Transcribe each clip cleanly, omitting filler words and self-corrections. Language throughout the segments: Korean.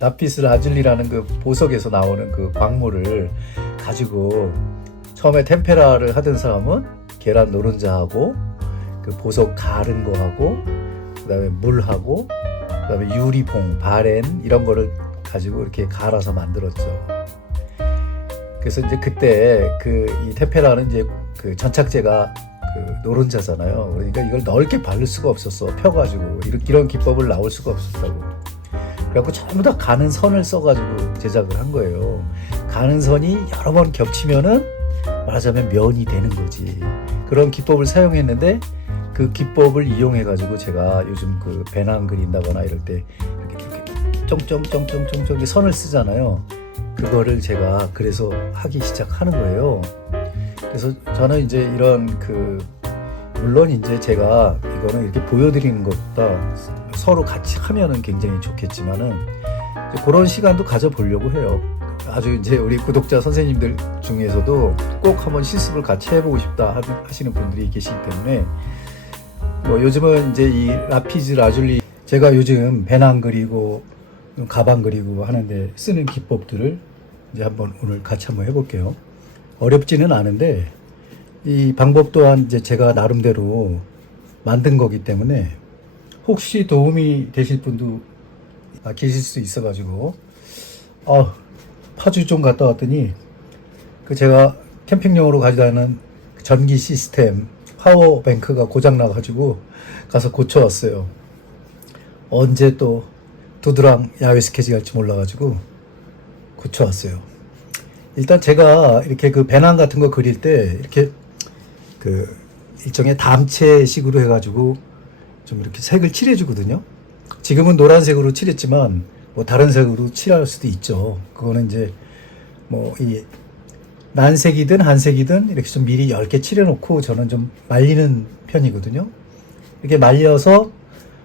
라피스 라줄리라는 그 보석에서 나오는 그 광물을 가지고 처음에 템페라를 하던 사람은 계란 노른자하고 그 보석 가른 거하고 그다음에 물하고 그다음에 유리봉, 바렌 이런 거를 가지고 이렇게 갈아서 만들었죠. 그래서 이제 그때 그 이 템페라는 이제 그 전착제가 그 노른자잖아요. 그러니까 이걸 넓게 바를 수가 없었어. 펴가지고 이런 기법을 나올 수가 없었다고. 그래갖고 전부 다 가는 선을 써가지고 제작을 한 거예요. 가는 선이 여러 번 겹치면은 말하자면 면이 되는 거지. 그런 기법을 사용했는데 그 기법을 이용해가지고 제가 요즘 그 배낭 그린다거나 이럴 때 이렇게 쫑쫑쫑쫑쫑쫑 선을 쓰잖아요. 그거를 제가 그래서 하기 시작하는 거예요. 그래서 저는 이제 이런 그 물론 이제 제가 이거는 이렇게 보여드리는 것보다 서로 같이 하면은 굉장히 좋겠지만은 그런 시간도 가져보려고 해요. 아주 이제 우리 구독자 선생님들 중에서도 꼭 한번 실습을 같이 해보고 싶다 하시는 분들이 계시기 때문에 뭐 요즘은 이제 이 라피즈 라줄리 제가 요즘 배낭 그리고 가방 그리고 하는데 쓰는 기법들을 이제 한번 오늘 같이 한번 해볼게요. 어렵지는 않은데 이 방법 또한 이제 제가 나름대로 만든 거기 때문에 혹시 도움이 되실 분도 계실 수 있어가지고 파주 좀 갔다 왔더니 그 제가 캠핑용으로 가져다니는 전기 시스템 파워뱅크가 고장 나가지고 가서 고쳐왔어요. 언제 또 두드랑 야외 스케치 갈지 몰라가지고 고쳐왔어요. 일단 제가 이렇게 그 배낭 같은 거 그릴 때 이렇게 그 일종의 담채식으로 해가지고 좀 이렇게 색을 칠해주거든요. 지금은 노란색으로 칠했지만 뭐 다른 색으로 칠할 수도 있죠. 그거는 이제 뭐 이 난색이든 한색이든 이렇게 좀 미리 얇게 칠해놓고 저는 좀 말리는 편이거든요. 이렇게 말려서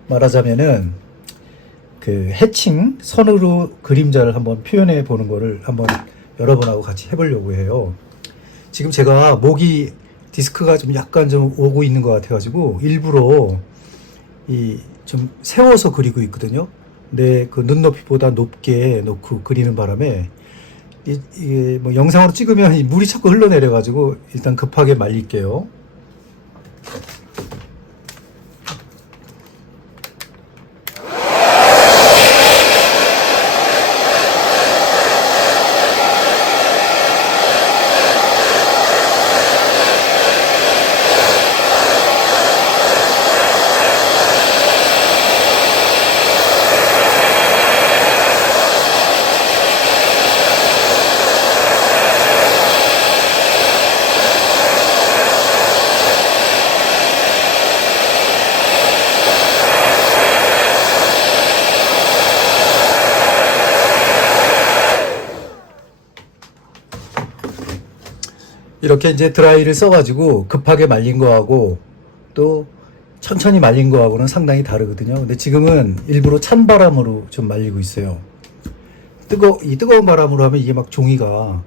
말하자면은 그 해칭 선으로 그림자를 한번 표현해 보는 거를 한번 여러분하고 같이 해보려고 해요. 지금 제가 목이 디스크가 좀 약간 좀 오고 있는 것 같아가지고 일부러 이 좀 세워서 그리고 있거든요. 근데 그 눈높이보다 높게 놓고 그리는 바람에 이게 뭐 영상으로 찍으면 이 물이 자꾸 흘러내려가지고 일단 급하게 말릴게요. 이렇게 이제 드라이를 써가지고 급하게 말린 거하고 또 천천히 말린 거하고는 상당히 다르거든요. 근데 지금은 일부러 찬 바람으로 좀 말리고 있어요. 이 뜨거운 바람으로 하면 이게 막 종이가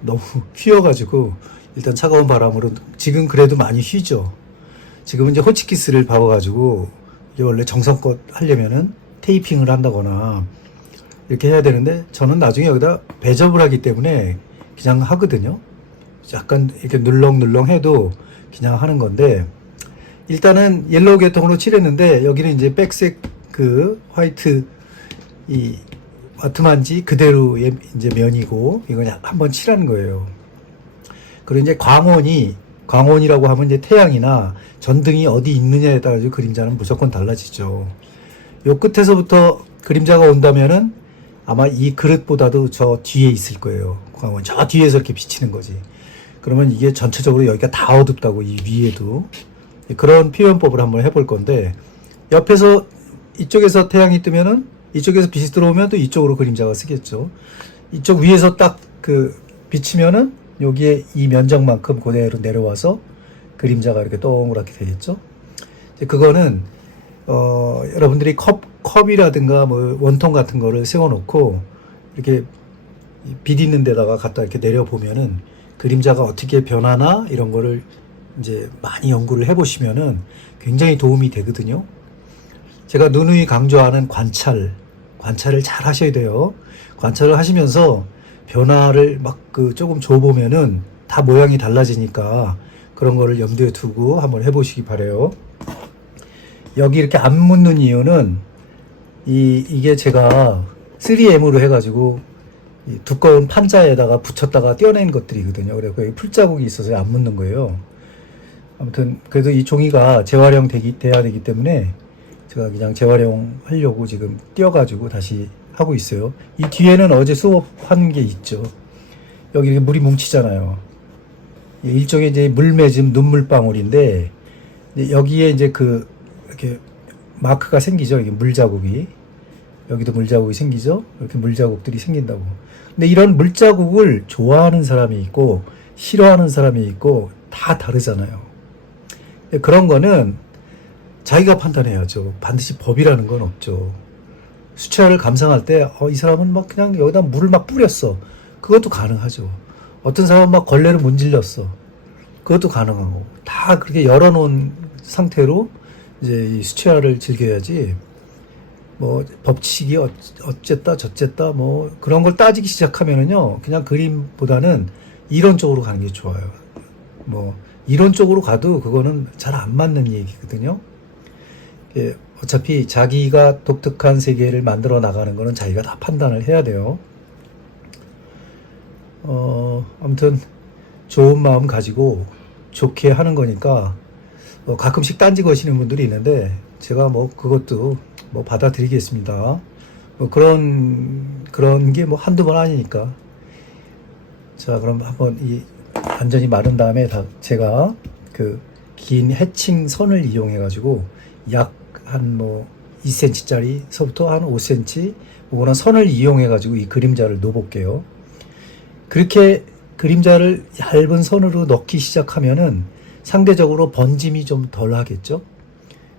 너무 휘어가지고 일단 차가운 바람으로 지금 그래도 많이 휘죠. 지금은 이제 호치키스를 박아가지고 이게 원래 정성껏 하려면은 테이핑을 한다거나 이렇게 해야 되는데 저는 나중에 여기다 배접을 하기 때문에 그냥 하거든요. 약간 이렇게 눌렁눌렁 해도 그냥 하는 건데 일단은 옐로우 계통으로 칠했는데 여기는 이제 백색 그 화이트 이 와트만지 그대로의 이제 면이고 이건 한번 칠하는 거예요. 그리고 이제 광원이라고 하면 이제 태양이나 전등이 어디 있느냐에 따라 그림자는 무조건 달라지죠. 요 끝에서부터 그림자가 온다면은 아마 이 그릇보다도 저 뒤에 있을 거예요. 광원 저 뒤에서 이렇게 비치는 거지. 그러면 이게 전체적으로 여기가 다 어둡다고 이 위에도 그런 표현법을 한번 해볼 건데 옆에서 이쪽에서 태양이 뜨면은 이쪽에서 빛이 들어오면 또 이쪽으로 그림자가 쓰겠죠. 이쪽 위에서 딱 그 비치면은 여기에 이 면적만큼 그대로 내려와서 그림자가 이렇게 동그랗게 되겠죠. 그거는 여러분들이 컵이라든가 뭐 원통 같은 거를 세워놓고 이렇게 빛 있는 데다가 갖다 이렇게 내려보면은 그림자가 어떻게 변하나 이런 거를 이제 많이 연구를 해보시면은 굉장히 도움이 되거든요. 제가 누누이 강조하는 관찰을 잘 하셔야 돼요. 관찰을 하시면서 변화를 막 조금 줘보면은 다 모양이 달라지니까 그런 거를 염두에 두고 한번 해보시기 바래요. 여기 이렇게 안 묻는 이유는 이게 제가 3M으로 해가지고 이 두꺼운 판자에다가 붙였다가 떼어낸 것들이거든요. 그래서 여기 풀자국이 있어서 안 묻는 거예요. 아무튼 그래도 이 종이가 돼야 되기 때문에 제가 그냥 재활용 하려고 지금 띄어가지고 다시 하고 있어요. 이 뒤에는 어제 수업한 게 있죠. 여기 이렇게 물이 뭉치잖아요. 일종의 이제 물 맺은 눈물방울인데 여기에 이제 이렇게 마크가 생기죠. 이게 물자국이. 여기도 물자국이 생기죠. 이렇게 물자국들이 생긴다고. 근데 이런 물자국을 좋아하는 사람이 있고 싫어하는 사람이 있고 다 다르잖아요. 그런 거는 자기가 판단해야죠. 반드시 법이라는 건 없죠. 수채화를 감상할 때, 이 사람은 막 그냥 여기다 물을 막 뿌렸어. 그것도 가능하죠. 어떤 사람은 막 걸레를 문질렀어. 그것도 가능하고. 다 그렇게 열어놓은 상태로 이제 이 수채화를 즐겨야지, 뭐, 법칙이 어쨌다, 저쨌다, 뭐, 그런 걸 따지기 시작하면은요, 그냥 그림보다는 이론적으로 가는 게 좋아요. 뭐, 이론적으로 가도 그거는 잘 안 맞는 얘기거든요. 어차피 자기가 독특한 세계를 만들어 나가는 거는 자기가 다 판단을 해야 돼요. 아무튼 좋은 마음 가지고 좋게 하는 거니까 가끔씩 딴지 거시는 분들이 있는데 제가 뭐 그것도 뭐 받아들이겠습니다. 뭐 그런 게 뭐 한두 번 아니니까. 자, 그럼 한번 완전히 마른 다음에 제가 긴 해칭 선을 이용해 가지고 약 한 뭐 2cm짜리 서부터 한 5cm 그런 선을 이용해 가지고 이 그림자를 넣어볼게요. 그렇게 그림자를 얇은 선으로 넣기 시작하면은 상대적으로 번짐이 좀 덜 하겠죠.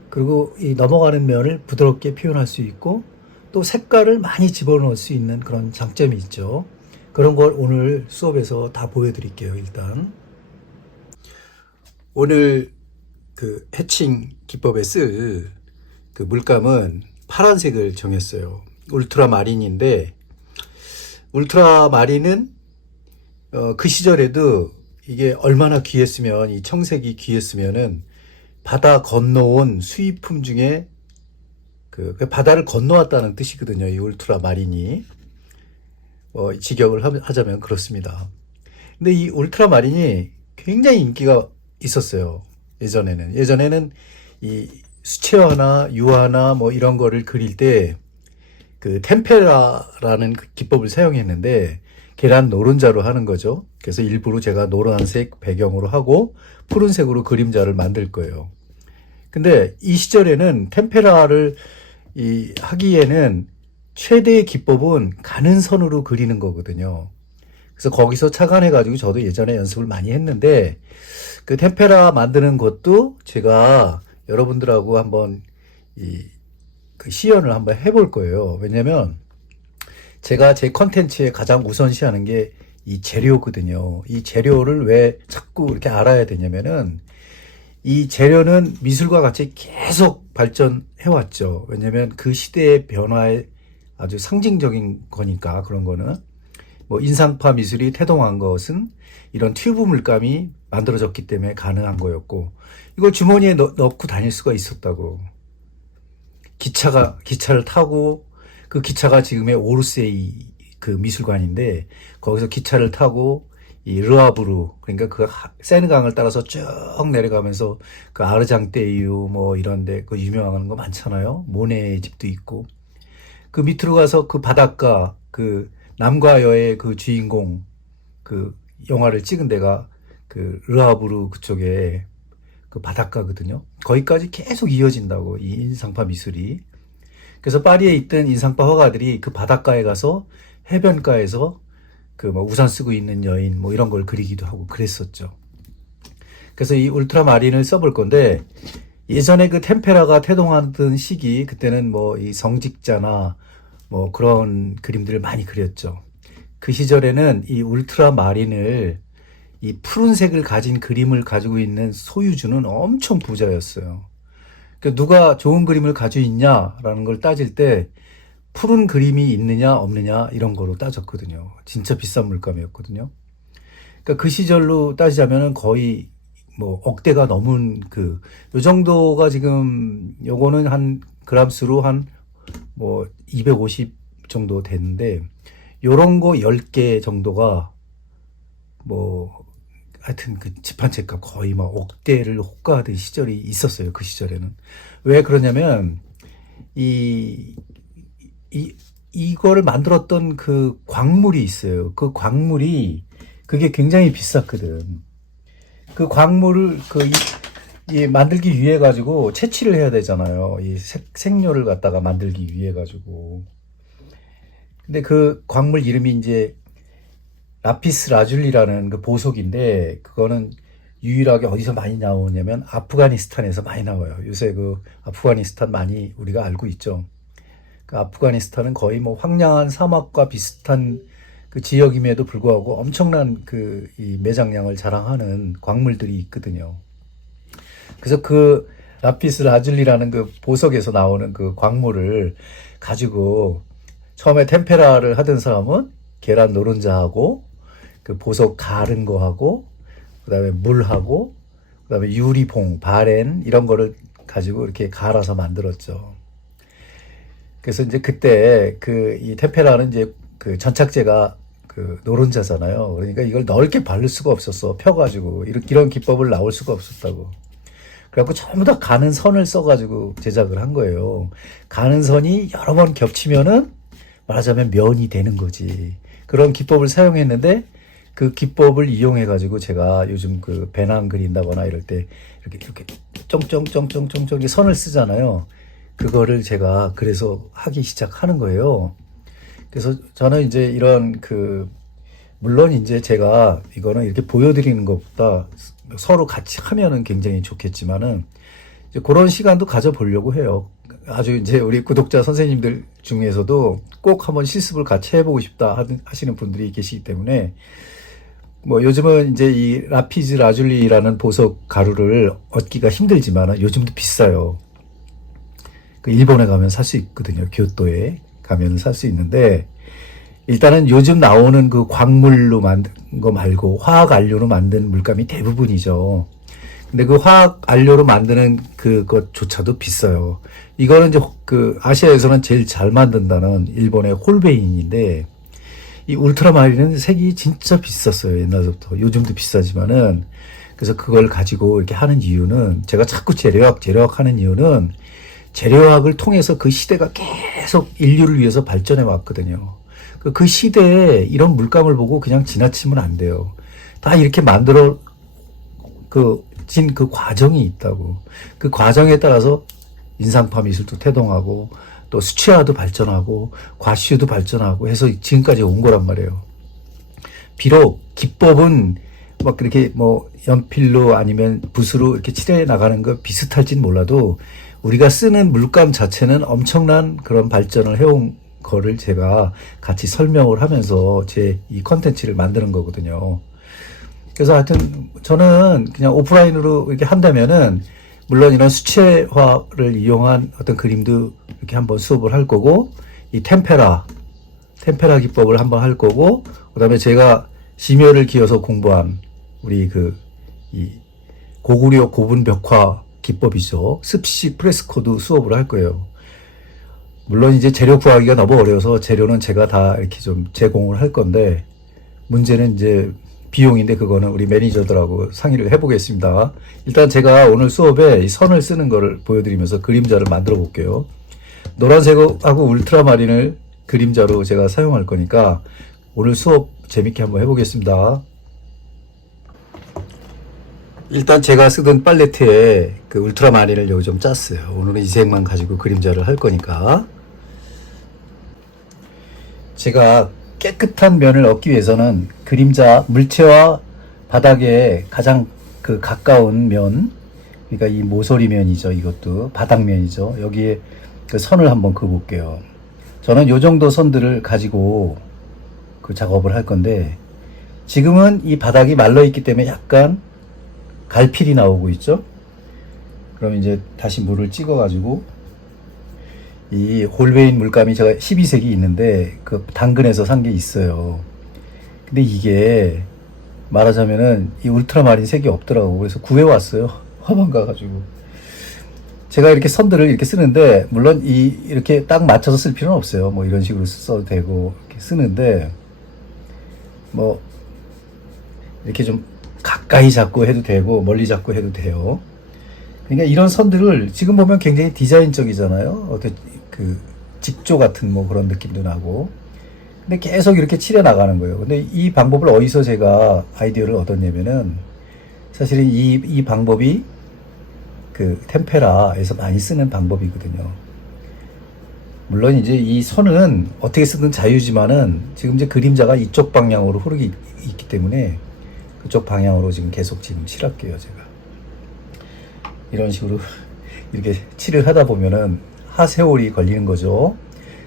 그리고 이 넘어가는 면을 부드럽게 표현할 수 있고 또 색깔을 많이 집어넣을 수 있는 그런 장점이 있죠. 그런 걸 오늘 수업에서 다 보여드릴게요. 일단 오늘 해칭 기법에 쓸 물감은 파란색을 정했어요. 울트라마린인데 울트라마린은 그 시절에도 이게 얼마나 귀했으면 이 청색이 귀했으면은 바다 건너온 수입품 중에 바다를 건너왔다는 뜻이거든요. 이 울트라마린이 직역을 하자면 그렇습니다. 근데 이 울트라마린이 굉장히 인기가 있었어요. 예전에는 이 수채화나 유화나 뭐 이런 거를 그릴 때 템페라라는 기법을 사용했는데 계란 노른자로 하는 거죠. 그래서 일부러 제가 노란색 배경으로 하고 푸른색으로 그림자를 만들 거예요. 근데 이 시절에는 템페라를 하기에는 최대의 기법은 가는 선으로 그리는 거거든요. 그래서 거기서 착안해 가지고 저도 예전에 연습을 많이 했는데 템페라 만드는 것도 제가 여러분들하고 한번 시연을 한번 해볼 거예요. 왜냐면 제가 제 컨텐츠에 가장 우선시하는 게 이 재료거든요. 이 재료를 왜 자꾸 이렇게 알아야 되냐면은 이 재료는 미술과 같이 계속 발전해 왔죠. 왜냐면 그 시대의 변화의 아주 상징적인 거니까 그런 거는 뭐 인상파 미술이 태동한 것은 이런 튜브 물감이 만들어졌기 때문에 가능한 거였고 이걸 주머니에 넣고 다닐 수가 있었다고. 기차를 타고 그 기차가 지금의 오르세이 미술관인데 거기서 기차를 타고 이 르아브르 그러니까 세느강을 따라서 쭉 내려가면서 아르장떼유 뭐 이런데 유명한 거 많잖아요. 모네의 집도 있고 그 밑으로 가서 바닷가 남과 여의 주인공 영화를 찍은 데가 르아브르 그쪽에 바닷가거든요. 거기까지 계속 이어진다고 이 인상파 미술이. 그래서 파리에 있던 인상파 화가들이 바닷가에 가서 해변가에서 뭐 우산 쓰고 있는 여인 뭐 이런 걸 그리기도 하고 그랬었죠. 그래서 이 울트라마린을 써볼 건데 예전에 템페라가 태동하던 시기 그때는 뭐 이 성직자나 뭐 그런 그림들을 많이 그렸죠. 그 시절에는 이 울트라마린을 이 푸른색을 가진 그림을 가지고 있는 소유주는 엄청 부자였어요. 그러니까 누가 좋은 그림을 가지고 있냐라는 걸 따질 때 푸른 그림이 있느냐 없느냐 이런 거로 따졌거든요. 진짜 비싼 물감이었거든요. 그러니까 그 시절로 따지자면은 거의 뭐 억대가 넘은 요 정도가 지금 요거는 한 그람수로 한 뭐 250 정도 되는데 요런 거 10개 정도가 뭐 하여튼 그 집 한 채 값 거의 막 억대를 호가하던 시절이 있었어요. 그 시절에는. 왜 그러냐면 이 이거를 만들었던 그 광물이 있어요. 그 광물이 그게 굉장히 비쌌거든. 그 광물을 이 만들기 위해 가지고 채취를 해야 되잖아요. 이 색료를 갖다가 만들기 위해 가지고. 근데 그 광물 이름이 이제 라피스 라줄리라는 그 보석인데 그거는 유일하게 어디서 많이 나오냐면 아프가니스탄에서 많이 나와요. 요새 그 아프가니스탄 많이 우리가 알고 있죠. 그 아프가니스탄은 거의 뭐 황량한 사막과 비슷한 그 지역임에도 불구하고 엄청난 이 매장량을 자랑하는 광물들이 있거든요. 그래서 그 라피스 라줄리라는 그 보석에서 나오는 그 광물을 가지고 처음에 템페라를 하던 사람은 계란 노른자하고 그 보석 가른 거하고 그다음에 물하고 그다음에 유리봉, 바렌 이런 거를 가지고 이렇게 갈아서 만들었죠. 그래서 이제 그때 이 템페라는 이제 그 전착제가 그 노른자잖아요. 그러니까 이걸 넓게 바를 수가 없었어. 펴가지고 이런 기법을 나올 수가 없었다고. 그래갖고 전부 다 가는 선을 써가지고 제작을 한 거예요. 가는 선이 여러 번 겹치면은 말하자면 면이 되는 거지. 그런 기법을 사용했는데 그 기법을 이용해가지고 제가 요즘 그 배낭 그린다거나 이럴 때 이렇게 쫑쫑쫑쫑쫑쫑 선을 쓰잖아요. 그거를 제가 그래서 하기 시작하는 거예요. 그래서 저는 이제 이런 물론 이제 제가 이거는 이렇게 보여드리는 것보다 서로 같이 하면은 굉장히 좋겠지만은 이제 그런 시간도 가져보려고 해요. 아주 이제 우리 구독자 선생님들 중에서도 꼭 한번 실습을 같이 해보고 싶다 하시는 분들이 계시기 때문에 뭐 요즘은 이제 이 라피즈 라줄리라는 보석 가루를 얻기가 힘들지만 요즘도 비싸요. 그 일본에 가면 살 수 있거든요. 교토에 가면 살 수 있는데 일단은 요즘 나오는 그 광물로 만든 거 말고 화학 안료로 만든 물감이 대부분이죠. 근데 그 화학 안료로 만드는 그것조차도 비싸요. 이거는 이제 아시아에서는 제일 잘 만든다는 일본의 홀베인인데 이 울트라마린은 색이 진짜 비쌌어요. 옛날부터. 요즘도 비싸지만은 그래서 그걸 가지고 이렇게 하는 이유는 제가 자꾸 재료학 하는 이유는 재료학을 통해서 그 시대가 계속 인류를 위해서 발전해 왔거든요. 그 시대에 이런 물감을 보고 그냥 지나치면 안 돼요. 다 이렇게 만들어 진 그 과정이 있다고. 그 과정에 따라서 인상파 미술도 태동하고 또 수채화도 발전하고 과시유도 발전하고 해서 지금까지 온 거란 말이에요. 비록 기법은 막 그렇게 뭐 연필로 아니면 붓으로 이렇게 칠해 나가는 거 비슷할진 몰라도 우리가 쓰는 물감 자체는 엄청난 그런 발전을 해온 거를 제가 같이 설명을 하면서 제 이 컨텐츠를 만드는 거거든요. 그래서 하여튼 저는 그냥 오프라인으로 이렇게 한다면은 물론 이런 수채화를 이용한 어떤 그림도 이렇게 한번 수업을 할 거고 이 템페라 기법을 한번 할 거고 그다음에 제가 심혈을 기어서 공부한 우리 이 고구려 고분 벽화 기법이죠. 습식 프레스코도 수업을 할 거예요. 물론 이제 재료 구하기가 너무 어려워서 재료는 제가 다 이렇게 좀 제공을 할 건데 문제는 이제 비용인데 그거는 우리 매니저들하고 상의를 해보겠습니다. 일단 제가 오늘 수업에 이 선을 쓰는 거를 보여드리면서 그림자를 만들어 볼게요. 노란색하고 울트라마린을 그림자로 제가 사용할 거니까 오늘 수업 재밌게 한번 해보겠습니다. 일단 제가 쓰던 팔레트에 그 울트라마린을 여기 좀 짰어요. 오늘은 이 색만 가지고 그림자를 할 거니까. 제가 깨끗한 면을 얻기 위해서는 그림자 물체와 바닥에 가장 가까운 면, 그러니까 이 모서리 면이죠. 이것도 바닥면이죠. 여기에 그 선을 한번 그어볼게요. 저는 요 정도 선들을 가지고 그 작업을 할 건데 지금은 이 바닥이 말라 있기 때문에 약간 갈필이 나오고 있죠. 그럼 이제 다시 물을 찍어 가지고 이 홀베인 물감이 제가 12색이 있는데 그 당근에서 산 게 있어요. 근데 이게 말하자면은 이 울트라마린 색이 없더라고. 그래서 구해왔어요. 화방 가가지고. 제가 이렇게 선들을 이렇게 쓰는데, 물론 이렇게 딱 맞춰서 쓸 필요는 없어요. 뭐 이런 식으로 써도 되고, 이렇게 쓰는데, 뭐, 이렇게 좀 가까이 잡고 해도 되고, 멀리 잡고 해도 돼요. 그러니까 이런 선들을 지금 보면 굉장히 디자인적이잖아요. 어떤 그 직조 같은 뭐 그런 느낌도 나고. 근데 계속 이렇게 칠해 나가는 거예요. 근데 이 방법을 어디서 제가 아이디어를 얻었냐면은, 사실은 이 방법이 그 템페라에서 많이 쓰는 방법이거든요. 물론 이제 이 선은 어떻게 쓰든 자유지만은 지금 이제 그림자가 이쪽 방향으로 흐르기 있기 때문에 그쪽 방향으로 지금 계속 지금 칠할게요, 제가. 이런 식으로 이렇게 칠을 하다 보면은 하세월이 걸리는 거죠.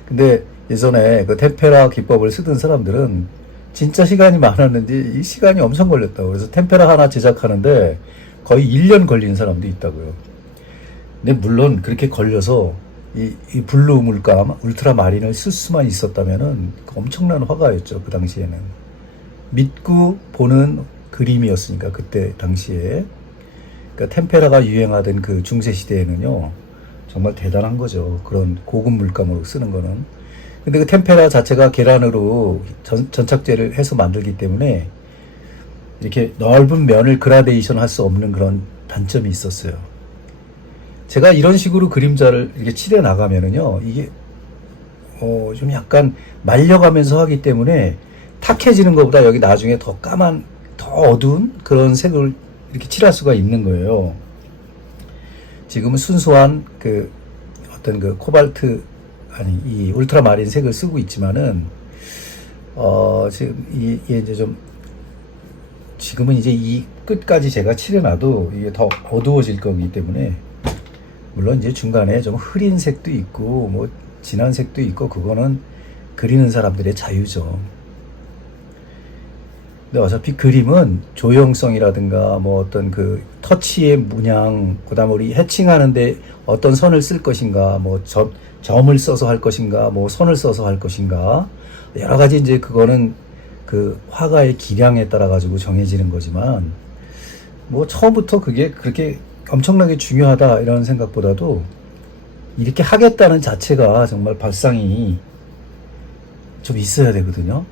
근데 예전에 그 템페라 기법을 쓰던 사람들은 진짜 시간이 많았는데 이 시간이 엄청 걸렸다고. 그래서 템페라 하나 제작하는데 거의 1년 걸리는 사람도 있다고요. 근데 물론 그렇게 걸려서 이 블루 물감, 울트라마린을 쓸 수만 있었다면은 엄청난 화가였죠, 그 당시에는. 믿고 보는 그림이었으니까, 그때 당시에. 그러니까 템페라가 유행하던 그 중세 시대에는요, 정말 대단한 거죠. 그런 고급 물감으로 쓰는 거는. 근데 그 템페라 자체가 계란으로 전착제를 해서 만들기 때문에 이렇게 넓은 면을 그라데이션 할 수 없는 그런 단점이 있었어요. 제가 이런 식으로 그림자를 이렇게 칠해 나가면은요, 이게 좀 약간 말려가면서 하기 때문에 탁해지는 것보다 여기 나중에 더 까만, 더 어두운 그런 색을 이렇게 칠할 수가 있는 거예요. 지금은 순수한 그 어떤 그 코발트, 아니 이 울트라마린 색을 쓰고 있지만은 지금 이게 이제 좀, 지금은 이제 이 끝까지 제가 칠해놔도 이게 더 어두워질 거기 때문에, 물론 이제 중간에 좀 흐린 색도 있고 뭐 진한 색도 있고 그거는 그리는 사람들의 자유죠. 근데 어차피 그림은 조형성이라든가 뭐 어떤 그 터치의 문양, 그다음에 우리 해칭하는데 어떤 선을 쓸 것인가, 뭐 점을 써서 할 것인가, 뭐 선을 써서 할 것인가, 여러 가지 이제 그거는 그 화가의 기량에 따라 가지고 정해지는 거지만, 뭐 처음부터 그게 그렇게 엄청나게 중요하다 이런 생각보다도 이렇게 하겠다는 자체가 정말 발상이 좀 있어야 되거든요.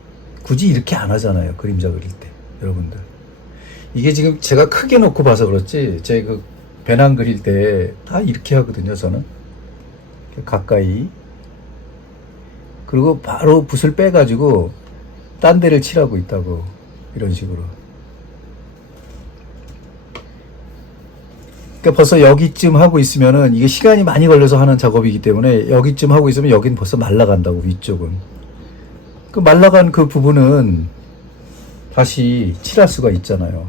굳이 이렇게 안 하잖아요, 그림자 그릴 때. 여러분들, 이게 지금 제가 크게 놓고 봐서 그렇지, 제 그 배낭 그릴 때 다 이렇게 하거든요, 저는. 가까이. 그리고 바로 붓을 빼가지고 딴 데를 칠하고 있다고, 이런 식으로. 그러니까 벌써 여기쯤 하고 있으면은, 이게 시간이 많이 걸려서 하는 작업이기 때문에 여기쯤 하고 있으면 여기는 벌써 말라간다고, 위쪽은. 그 말라간 그 부분은 다시 칠할 수가 있잖아요.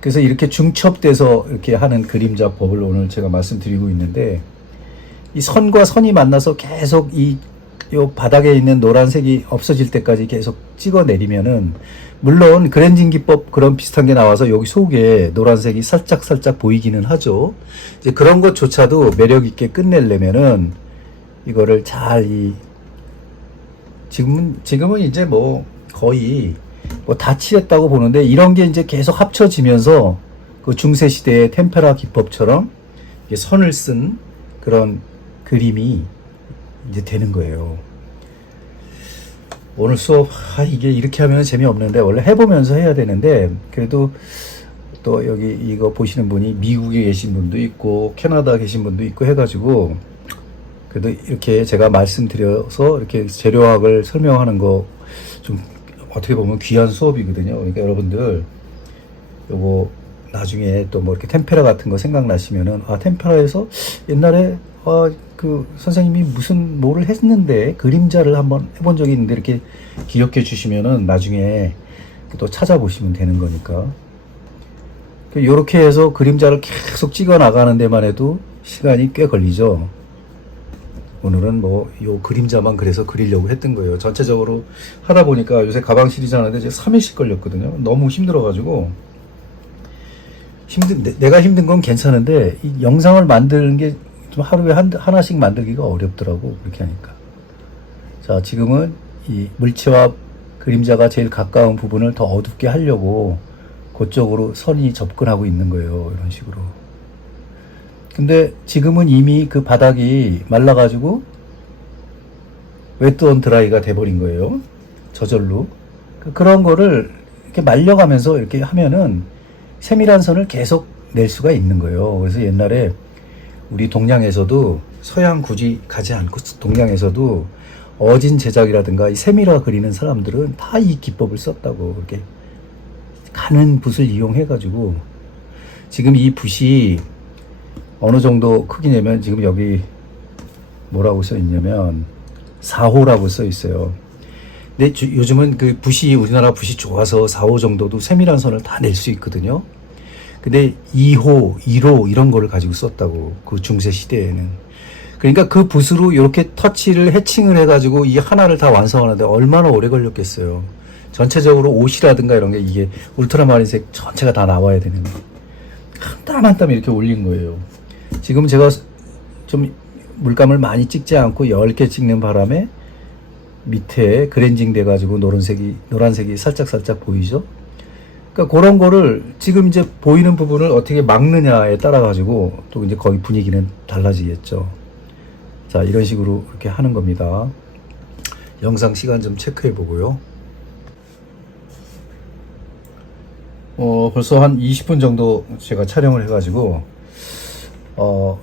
그래서 이렇게 중첩돼서 이렇게 하는 그림자 법을 오늘 제가 말씀드리고 있는데, 이 선과 선이 만나서 계속 요 바닥에 있는 노란색이 없어질 때까지 계속 찍어 내리면은, 물론 그랜징 기법 그런 비슷한 게 나와서 여기 속에 노란색이 살짝 보이기는 하죠. 이제 그런 것조차도 매력 있게 끝내려면은 이거를 잘 지금은 이제 뭐 거의 뭐 다 칠했다고 보는데, 이런 게 이제 계속 합쳐지면서 그 중세 시대의 템페라 기법처럼 선을 쓴 그런 그림이 이제 되는 거예요. 오늘 수업, 이게 이렇게 하면 재미없는데, 원래 해보면서 해야 되는데, 그래도 또 여기 이거 보시는 분이 미국에 계신 분도 있고 캐나다 계신 분도 있고 해가지고, 그래도 이렇게 제가 말씀드려서 이렇게 재료학을 설명하는 거 좀 어떻게 보면 귀한 수업이거든요. 그러니까 여러분들 요거 나중에 또 뭐 이렇게 템페라 같은 거 생각나시면은, 템페라에서 옛날에 그 선생님이 무슨 뭐를 했는데 그림자를 한번 해본 적이 있는데, 이렇게 기억해 주시면은 나중에 또 찾아보시면 되는 거니까. 요렇게 해서 그림자를 계속 찍어 나가는 데만 해도 시간이 꽤 걸리죠. 오늘은 뭐 요 그림자만 그래서 그리려고 했던 거예요. 전체적으로 하다 보니까 요새 가방 시리즈 하는데 제가 3일씩 걸렸거든요. 너무 힘들어가지고. 내가 힘든 건 괜찮은데 이 영상을 만드는 게 좀 좀 하루에 하나씩 만들기가 어렵더라고, 그렇게 하니까. 자, 지금은 이 물체와 그림자가 제일 가까운 부분을 더 어둡게 하려고 그쪽으로 선이 접근하고 있는 거예요. 이런 식으로. 근데 지금은 이미 그 바닥이 말라가지고 웨트 온 드라이가 돼버린 거예요. 저절로. 그런 거를 이렇게 말려가면서 이렇게 하면은 세밀한 선을 계속 낼 수가 있는 거예요. 그래서 옛날에 우리 동양에서도 서양 굳이 가지 않고 동양에서도 어진 제작이라든가 이 세밀화 그리는 사람들은 다 이 기법을 썼다고. 이렇게 가는 붓을 이용해가지고 지금 이 붓이 어느 정도 크기냐면 지금 여기 뭐라고 써 있냐면 4호라고 써 있어요. 근데 요즘은 그 붓이 우리나라 붓이 좋아서 4호 정도도 세밀한 선을 다 낼 수 있거든요. 근데 2호, 1호 이런 거를 가지고 썼다고. 그 중세 시대에는. 그러니까 그 붓으로 이렇게 터치를 해칭을 해가지고 이 하나를 다 완성하는데 얼마나 오래 걸렸겠어요. 전체적으로 옷이라든가 이런 게 이게 울트라마린색 전체가 다 나와야 되는데 한 땀 한 땀 이렇게 올린 거예요. 지금 제가 좀 물감을 많이 찍지 않고 얇게 찍는 바람에 밑에 그랜징 돼가지고 노란색이 살짝 보이죠? 그러니까 그런 거를 지금 이제 보이는 부분을 어떻게 막느냐에 따라 가지고 또 이제 거기 분위기는 달라지겠죠. 자, 이런 식으로 이렇게 하는 겁니다. 영상 시간 좀 체크해 보고요. 벌써 한 20분 정도 제가 촬영을 해가지고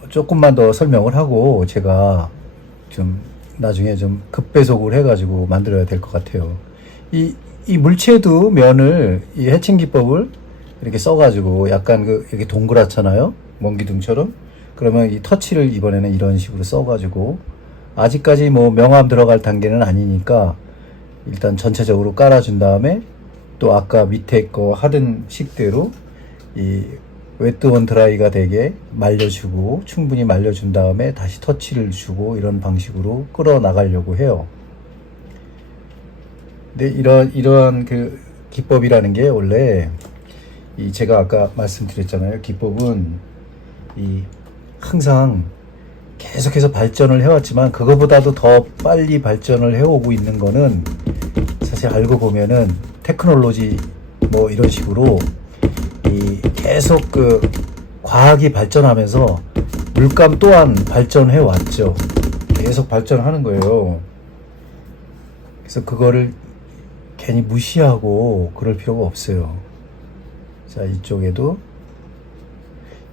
조금만 더 설명을 하고 제가 좀 나중에 좀 급배속을 해가지고 만들어야 될 것 같아요. 이 물체도 면을 이 해칭 기법을 이렇게 써가지고 약간 여기 동그랗잖아요. 먼기둥처럼. 그러면 이 터치를 이번에는 이런 식으로 써가지고 아직까지 뭐 명암 들어갈 단계는 아니니까 일단 전체적으로 깔아준 다음에 또 아까 밑에 거 하던 식대로 이 웨트 온 드라이가 되게 말려주고 충분히 말려준 다음에 다시 터치를 주고 이런 방식으로 끌어 나가려고 해요. 근데 이러한 그 기법이라는 게 원래 제가 아까 말씀드렸잖아요. 기법은 항상 계속해서 발전을 해왔지만 그거보다도 더 빨리 발전을 해오고 있는 거는 사실 알고 보면은 테크놀로지 뭐 이런 식으로 계속 그 과학이 발전하면서 물감 또한 발전해 왔죠. 계속 발전하는 거예요. 그래서 그거를 괜히 무시하고 그럴 필요가 없어요. 자, 이쪽에도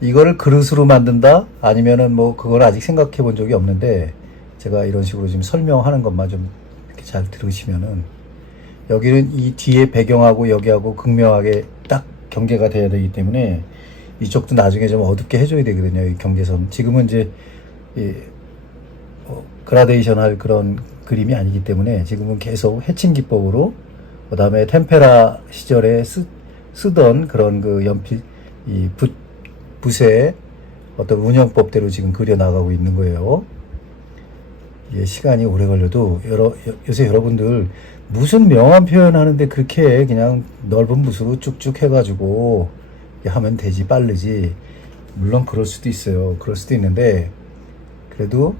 이거를 그릇으로 만든다? 아니면은 뭐 그걸 아직 생각해 본 적이 없는데 제가 이런 식으로 지금 설명하는 것만 좀 이렇게 잘 들으시면은 여기는 이 뒤에 배경하고 여기하고 극명하게 딱 경계가 돼야 되기 때문에 이쪽도 나중에 좀 어둡게 해줘야 되거든요. 이 경계선. 지금은 이제 그라데이션 할 그런 그림이 아니기 때문에 지금은 계속 해칭 기법으로 그 다음에 템페라 시절에 쓰던 그런 그 연필 붓의 어떤 운영법대로 지금 그려 나가고 있는 거예요. 시간이 오래 걸려도 요새 여러분들 무슨 명암 표현하는데 그렇게 그냥 넓은 붓으로 쭉쭉 해가지고 하면 되지, 빠르지. 물론 그럴 수도 있어요. 그럴 수도 있는데 그래도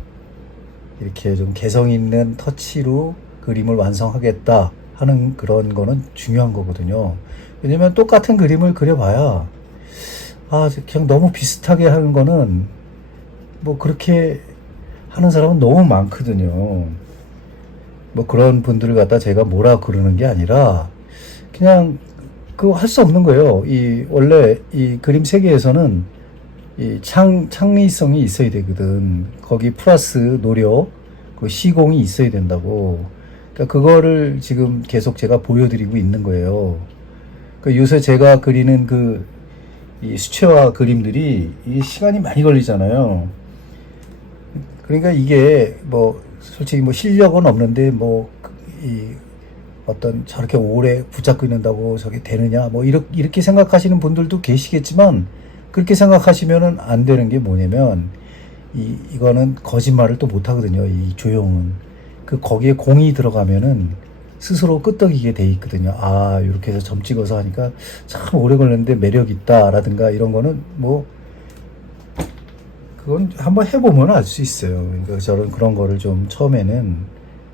이렇게 좀 개성 있는 터치로 그림을 완성하겠다 하는 그런 거는 중요한 거거든요. 왜냐면 똑같은 그림을 그려봐야 그냥 너무 비슷하게 하는 거는 뭐 그렇게 하는 사람은 너무 많거든요. 뭐 그런 분들을 갖다 제가 뭐라 그러는 게 아니라 그냥 그거 할 수 없는 거예요. 원래 이 그림 세계에서는 이 창의성이 있어야 되거든. 거기 플러스 노력, 그 시공이 있어야 된다고. 그러니까 그거를 지금 계속 제가 보여드리고 있는 거예요. 그러니까 요새 제가 그리는 이 수채화 그림들이 이 시간이 많이 걸리잖아요. 그러니까 이게 뭐 솔직히 뭐 실력은 없는데 어떤 저렇게 오래 붙잡고 있는다고 저게 되느냐 뭐 이렇게 생각하시는 분들도 계시겠지만 그렇게 생각하시면은 안 되는 게 뭐냐면 이거는 거짓말을 또 못 하거든요. 이 조형은 거기에 공이 들어가면은 스스로 끄떡이게 돼 있거든요. 이렇게 해서 점 찍어서 하니까 참 오래 걸렸는데 매력 있다라든가 이런 거는 뭐 그건 한번 해보면 알 수 있어요. 그러니까 저는 그런 거를 좀 처음에는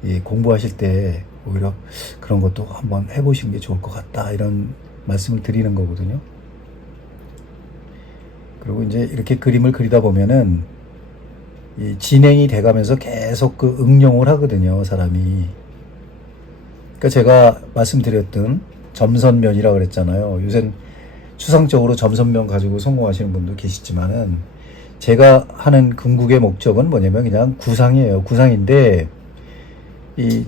이 공부하실 때 오히려 그런 것도 한번 해보시는 게 좋을 것 같다 이런 말씀을 드리는 거거든요. 그리고 이제 이렇게 그림을 그리다 보면은 이 진행이 돼가면서 계속 그 응용을 하거든요, 사람이. 그러니까 제가 말씀드렸던 점선면이라고 그랬잖아요. 요새 추상적으로 점선면 가지고 성공하시는 분도 계시지만은 제가 하는 궁극의 목적은 뭐냐면 그냥 구상이에요. 구상인데 이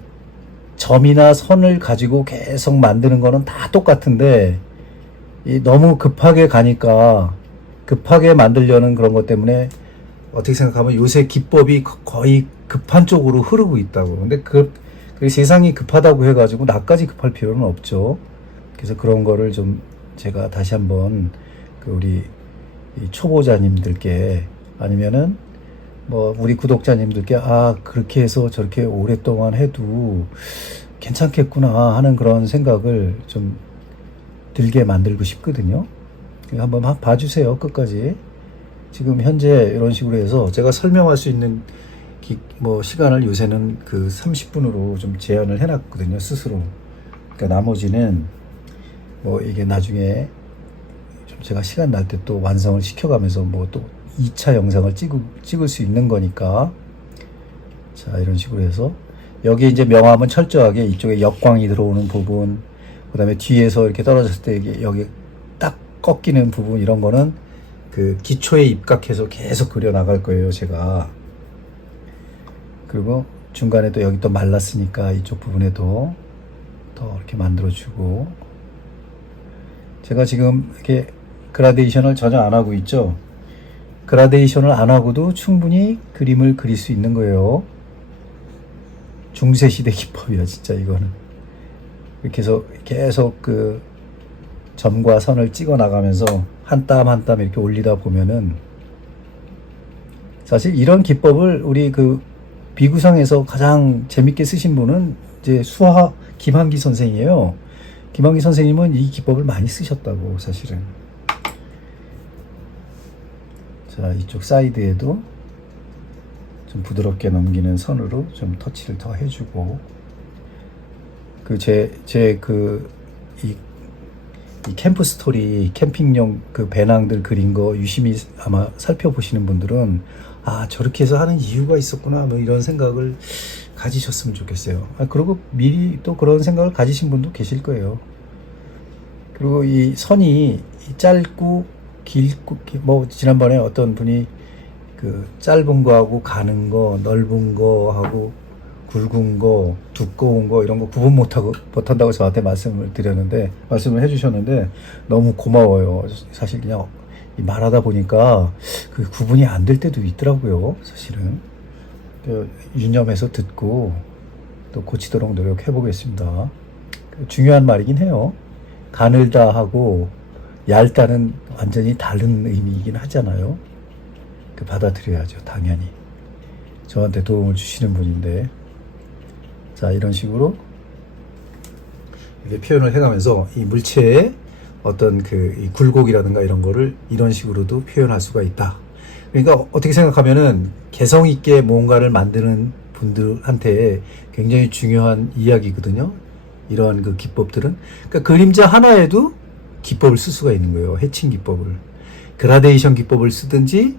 점이나 선을 가지고 계속 만드는 거는 다 똑같은데 이 너무 급하게 가니까 급하게 만들려는 그런 것 때문에 어떻게 생각하면 요새 기법이 거의 급한 쪽으로 흐르고 있다고. 근데 그 세상이 급하다고 해가지고 나까지 급할 필요는 없죠. 그래서 그런 거를 좀 제가 다시 한번 그 우리 이 초보자님들께 아니면은 뭐 우리 구독자님들께 아 그렇게 해서 저렇게 오랫동안 해도 괜찮겠구나 하는 그런 생각을 좀 들게 만들고 싶거든요. 한번 봐주세요 끝까지. 지금 현재 이런 식으로 해서 제가 설명할 수 있는 뭐 시간을 요새는 그 30분으로 좀 제한을 해놨거든요 스스로. 그러니까 나머지는 뭐 이게 나중에 좀 제가 시간 날 때 또 완성을 시켜가면서 뭐 또 2차 영상을 찍을 수 있는 거니까. 자 이런 식으로 해서 여기 이제 명암은 철저하게 이쪽에 역광이 들어오는 부분, 그 다음에 뒤에서 이렇게 떨어졌을 때 여기 딱 꺾이는 부분, 이런 거는 그 기초에 입각해서 계속 그려 나갈 거예요 제가. 그리고 중간에 또 여기 또 말랐으니까 이쪽 부분에도 더 이렇게 만들어주고. 제가 지금 이렇게 그라데이션을 전혀 안 하고 있죠. 그라데이션을 안 하고도 충분히 그림을 그릴 수 있는 거예요. 중세시대 기법이야 진짜 이거는. 이렇게 해서 계속 그 점과 선을 찍어 나가면서 한 땀 한 땀 이렇게 올리다 보면은 사실 이런 기법을 우리 그 비구상에서 가장 재밌게 쓰신 분은 이제 수화 김한기 선생이에요. 김한기 선생님은 이 기법을 많이 쓰셨다고 사실은. 자 이쪽 사이드에도 좀 부드럽게 넘기는 선으로 좀 터치를 더 해주고, 그 이 캠프 스토리 캠핑용 그 배낭들 그린 거 유심히 아마 살펴보시는 분들은 아 저렇게 해서 하는 이유가 있었구나 뭐 이런 생각을 가지셨으면 좋겠어요. 그리고 미리 또 그런 생각을 가지신 분도 계실 거예요. 그리고 이 선이 짧고 길고 뭐 지난번에 어떤 분이 그 짧은 거하고 가는 거, 넓은 거하고 굵은 거, 두꺼운 거 이런 거 구분 못한다고 저한테 말씀을 해주셨는데 너무 고마워요. 사실 그냥 말하다 보니까 그 구분이 안 될 때도 있더라고요. 사실은 유념해서 듣고 또 고치도록 노력해 보겠습니다. 중요한 말이긴 해요. 가늘다 하고 얇다는 완전히 다른 의미이긴 하잖아요. 받아들여야죠 당연히. 저한테 도움을 주시는 분인데. 자 이런 식으로 이렇게 표현을 해가면서 이 물체의 어떤 이 굴곡이라든가 이런 거를 이런 식으로도 표현할 수가 있다. 그러니까 어떻게 생각하면은 개성 있게 뭔가를 만드는 분들한테 굉장히 중요한 이야기거든요. 이러한 그 기법들은. 그러니까 그림자 하나에도 기법을 쓸 수가 있는 거예요. 해칭 기법을. 그라데이션 기법을 쓰든지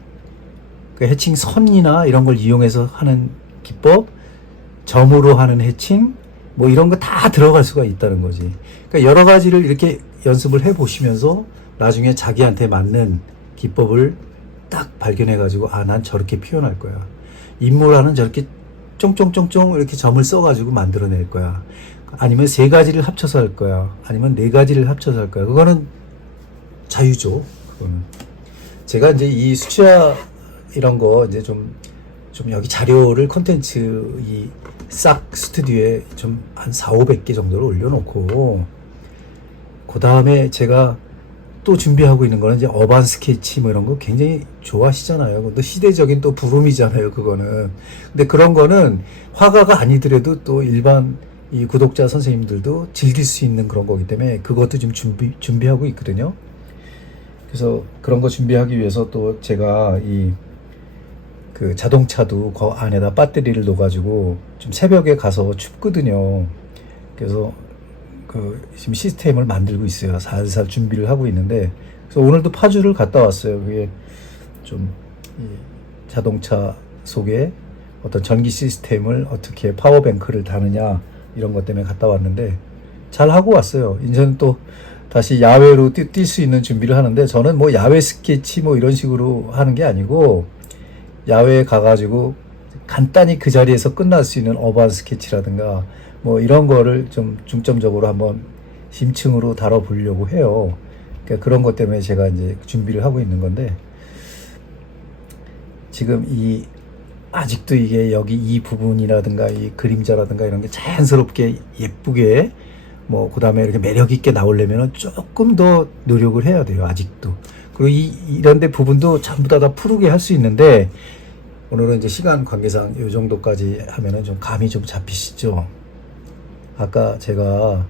그 해칭 선이나 이런 걸 이용해서 하는 기법, 점으로 하는 해칭, 뭐 이런 거 다 들어갈 수가 있다는 거지. 그러니까 여러 가지를 이렇게 연습을 해 보시면서 나중에 자기한테 맞는 기법을 딱 발견해 가지고 아, 난 저렇게 표현할 거야. 인물화는 저렇게 쫑쫑쫑쫑 이렇게 점을 써 가지고 만들어낼 거야. 아니면 3가지를 합쳐서 할 거야. 아니면 4가지를 합쳐서 할 거야. 그거는 자유죠. 그거는. 제가 이제 이 수치화 이런 거 이제 좀 여기 자료를 콘텐츠 이 싹 스튜디오에 좀 한 400-500개 정도를 올려놓고, 그 다음에 제가 또 준비하고 있는 거는 이제 어반 스케치 뭐 이런 거 굉장히 좋아하시잖아요. 그것도 시대적인 또 부름이잖아요, 그거는. 근데 그런 거는 화가가 아니더라도 또 일반 이 구독자 선생님들도 즐길 수 있는 그런 거기 때문에 그것도 좀 준비하고 있거든요. 그래서 그런 거 준비하기 위해서 또 제가 이 그 자동차도 그 안에다 배터리를 넣어가지고 좀 새벽에 가서 춥거든요. 그래서 그 지금 시스템을 만들고 있어요. 살살 준비를 하고 있는데, 그래서 오늘도 파주를 갔다 왔어요. 그게 좀 이 자동차 속에 어떤 전기 시스템을 어떻게 파워뱅크를 다느냐 이런 것 때문에 갔다 왔는데 잘 하고 왔어요. 이제는 또 다시 야외로 뛸 수 있는 준비를 하는데, 저는 뭐 야외 스케치 뭐 이런 식으로 하는 게 아니고 야외에 가가지고 간단히 그 자리에서 끝날 수 있는 어반 스케치라든가 뭐 이런 거를 좀 중점적으로 한번 심층으로 다뤄보려고 해요. 그러니까 그런 것 때문에 제가 이제 준비를 하고 있는 건데, 지금 아직도 이게 여기 이 부분이라든가 이 그림자라든가 이런 게 자연스럽게 예쁘게 뭐 그다음에 이렇게 매력 있게 나오려면 조금 더 노력을 해야 돼요. 아직도. 그리고 이런데 부분도 전부 다 푸르게 할 수 있는데, 오늘은 이제 시간 관계상 이 정도까지 하면은 좀 감이 좀 잡히시죠. 아까 제가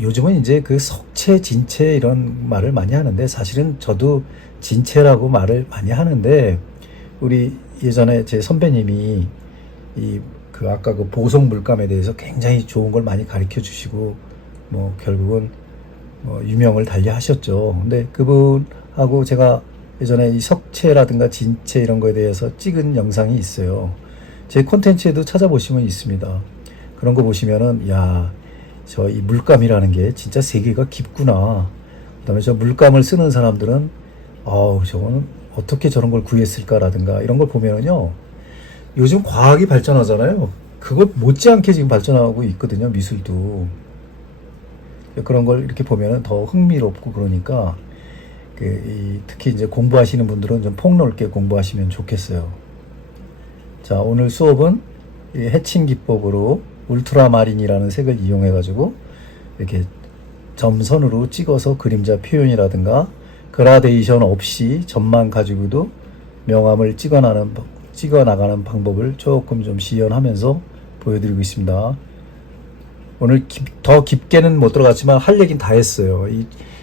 요즘은 이제 그 석체, 진체 이런 말을 많이 하는데, 사실은 저도 진체라고 말을 많이 하는데, 우리 예전에 제 선배님이 아까 그 보석 물감에 대해서 굉장히 좋은 걸 많이 가르쳐 주시고, 뭐 결국은 유명을 달리 하셨죠. 근데 그분하고 제가 예전에 이 석체라든가 진체 이런 거에 대해서 찍은 영상이 있어요. 제 콘텐츠에도 찾아보시면 있습니다. 그런 거 보시면은, 야, 저 이 물감이라는 게 진짜 세계가 깊구나. 그다음에 저 물감을 쓰는 사람들은 저거는 어떻게 저런 걸 구했을까라든가 이런 걸 보면은요, 요즘 과학이 발전하잖아요. 그것 못지않게 지금 발전하고 있거든요. 미술도. 그런 걸 이렇게 보면은 더 흥미롭고, 그러니까 특히 이제 공부하시는 분들은 좀 폭넓게 공부하시면 좋겠어요. 자, 오늘 수업은 이 해칭 기법으로 울트라마린이라는 색을 이용해 가지고 이렇게 점선으로 찍어서 그림자 표현이라든가 그라데이션 없이 점만 가지고도 명암을 찍어 나가는 방법을 조금 좀 시연하면서 보여드리고 있습니다. 오늘 더 깊게는 못 들어갔지만 할 얘기는 다 했어요.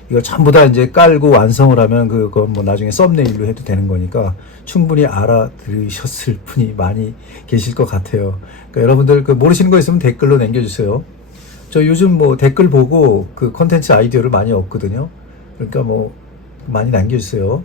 이걸 전부 다 이제 깔고 완성을 하면 그건 뭐 나중에 썸네일로 해도 되는 거니까 충분히 알아들으셨을 분이 많이 계실 것 같아요. 그러니까 여러분들 모르시는 거 있으면 댓글로 남겨주세요. 저 요즘 뭐 댓글 보고 그 컨텐츠 아이디어를 많이 얻거든요. 그러니까 뭐 많이 남겨주세요.